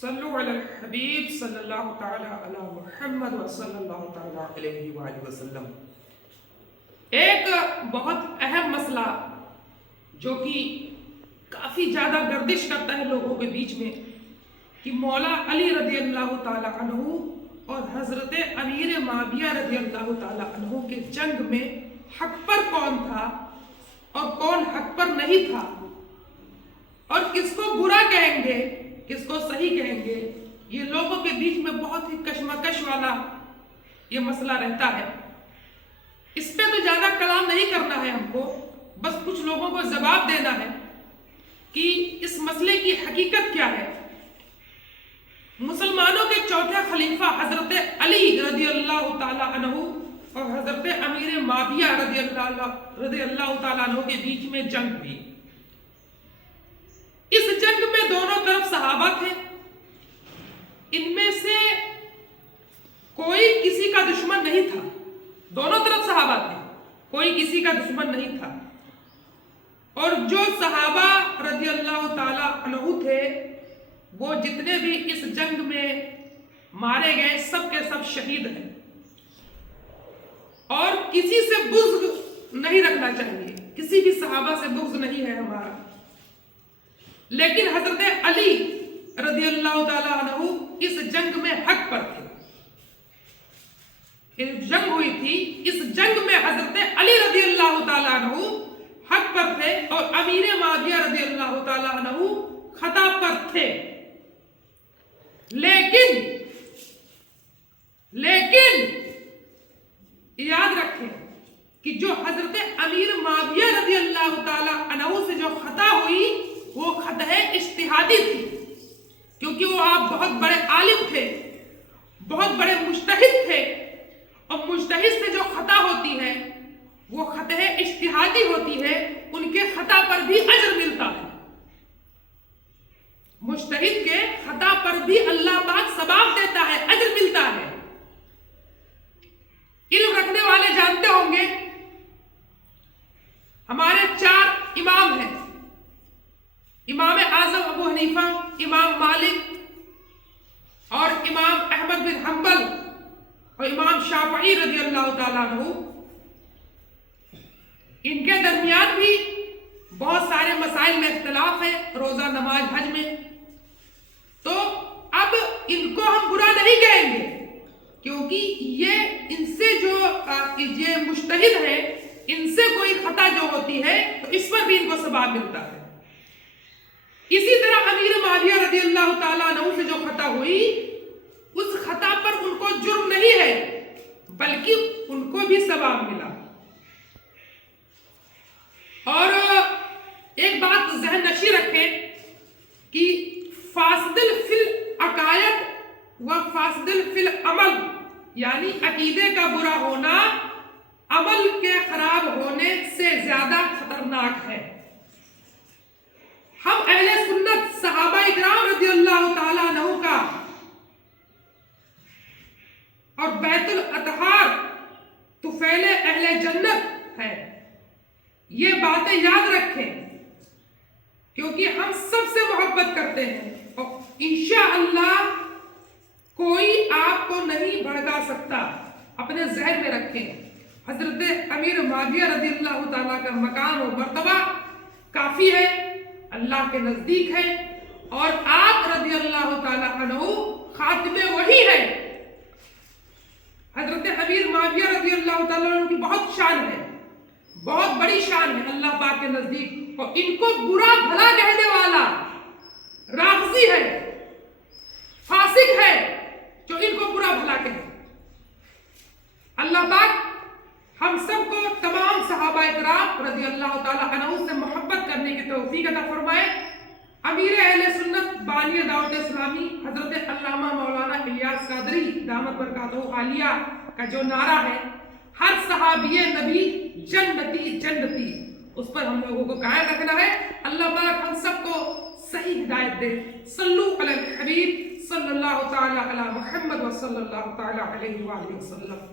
صلو علی الحبیب صلی اللہ تعالی علی محمد و صلی اللہ تعالی علیہ وآلہ وسلم۔ ایک بہت اہم مسئلہ جو کہ کافی زیادہ گردش کرتا ہے لوگوں کے بیچ میں کہ مولا علی رضی اللہ تعالی عنہ اور حضرت امیر معاویہ رضی اللہ تعالی عنہ کے جنگ میں حق پر کون تھا اور کون حق پر نہیں تھا، اور کس کو برا کہیں گے کس کو صحیح کہیں گے، یہ لوگوں کے بیچ میں بہت ہی کشمکش والا یہ مسئلہ رہتا ہے۔ اس پہ تو زیادہ کلام نہیں کرنا ہے ہم کو، بس کچھ لوگوں کو جواب دینا ہے کہ اس مسئلے کی حقیقت کیا ہے۔ مسلمانوں کے چوتھے خلیفہ حضرت علی رضی اللہ تعالی عنہ اور حضرت امیر معاویہ رضی اللہ تعالی عنہ کے بیچ میں جنگ ہوئی۔ اس جنگ میں دونوں طرف صحابہ تھے، ان میں سے کوئی کسی کا دشمن نہیں تھا، دونوں طرف صحابہ تھے، کوئی کسی کا دشمن نہیں تھا، اور جو صحابہ رضی اللہ تعالی عنہ تھے وہ جتنے بھی اس جنگ میں مارے گئے سب کے سب شہید ہیں، اور کسی سے بغض نہیں رکھنا چاہیے، کسی بھی صحابہ سے بغض نہیں ہے ہمارا، لیکن حضرت علی رضی اللہ تعالی عنہ اس جنگ میں حق پر تھے۔ جنگ ہوئی تھی، اس جنگ میں حضرت علی رضی اللہ تعالی عنہ حق پر تھے اور امیر معاویہ رضی اللہ تعالی عنہ خطا پر تھے، لیکن یاد رکھیں کہ جو حضرت امیر معاویہ رضی اللہ تعالی عنہ سے جو خطا ہوئی وہ خطا اجتہادی تھی، کیونکہ وہ آپ بہت بڑے عالم تھے، بہت بڑے مجتہد تھے، اور مجتہد سے جو خطا ہوتی ہے وہ خطا اجتہادی ہوتی ہے، ان کے خطا پر بھی اجر ملتا ہے، مجتہد کے خطا پر بھی اللہ پاک ثواب دیتا ہے، اجر ملتا ہے۔ علم رکھنے والے جانتے ہوں گے ہمارے 4 امام ہیں، امام اعظم ابو حنیفہ، امام مالک اور امام احمد بن حنبل اور امام شافعی رضی اللہ تعالیٰ عنہ، ان کے درمیان بھی بہت سارے مسائل میں اختلاف ہے، روزہ، نماز، حج میں، تو اب ان کو ہم برا نہیں کہیں گے کیونکہ یہ ان سے جو یہ مجتہد ہیں، ان سے کوئی خطا جو ہوتی ہے تو اس پر بھی ان کو ثواب ملتا ہے۔ اسی طرح امیر معاویہ رضی اللہ تعالیٰ عنہ سے جو خطا ہوئی اس خطا پر ان کو جرم نہیں ہے بلکہ ان کو بھی ثواب ملا۔ اور ایک بات ذہن نشی رکھیں کہ فاسدل فی العقائد و فاسدل فی العمل، یعنی عقیدے کا برا ہونا عمل کے خراب ہونے سے زیادہ خطرناک ہے۔ ہم اہل سنت صحابہ اکرام رضی اللہ تعالیٰ عنہ کا اور بیت الاطہار طفیل اہل جنت ہے، یہ باتیں یاد رکھیں کیونکہ ہم سب سے محبت کرتے ہیں، اور انشاءاللہ کوئی آپ کو نہیں بھڑکا سکتا، اپنے ذہن میں رکھیں۔ حضرت امیر معاویہ رضی اللہ تعالیٰ کا مقام و مرتبہ کافی ہے، اللہ کے نزدیک ہے، اور آپ رضی اللہ تعالیٰ عنہ خاتم وحی ہے۔ حضرت امیر معاویہ رضی اللہ تعالیٰ عنہ کی بہت شان ہے، بہت بڑی شان ہے اللہ پاک کے نزدیک، اور ان کو برا بھلا کہنے والا رافضی ہے، فاسق ہے جو ان کو برا بھلا کہے۔ اللہ پاک ہم سب کو تمام صحابہ اکرام رضی اللہ تعالیٰ عنہ سے محبت کرنے کی توفیق عطا فرمائے۔ امیر اہل سنت بانی دعوت اسلامی حضرت علامہ مولانا الیاس قادری دامت برکاتہ عالیہ کا جو نعرہ ہے ہر صحابی نبی جنتی جنتی، اس پر ہم لوگوں کو قائم رکھنا ہے۔ اللہ پاک ہم سب کو صحیح ہدایت دے۔ صلو علی الحبیب صلی اللہ تعالی علی محمد و صلی اللہ تعالی علیہ وآلہ وسلم۔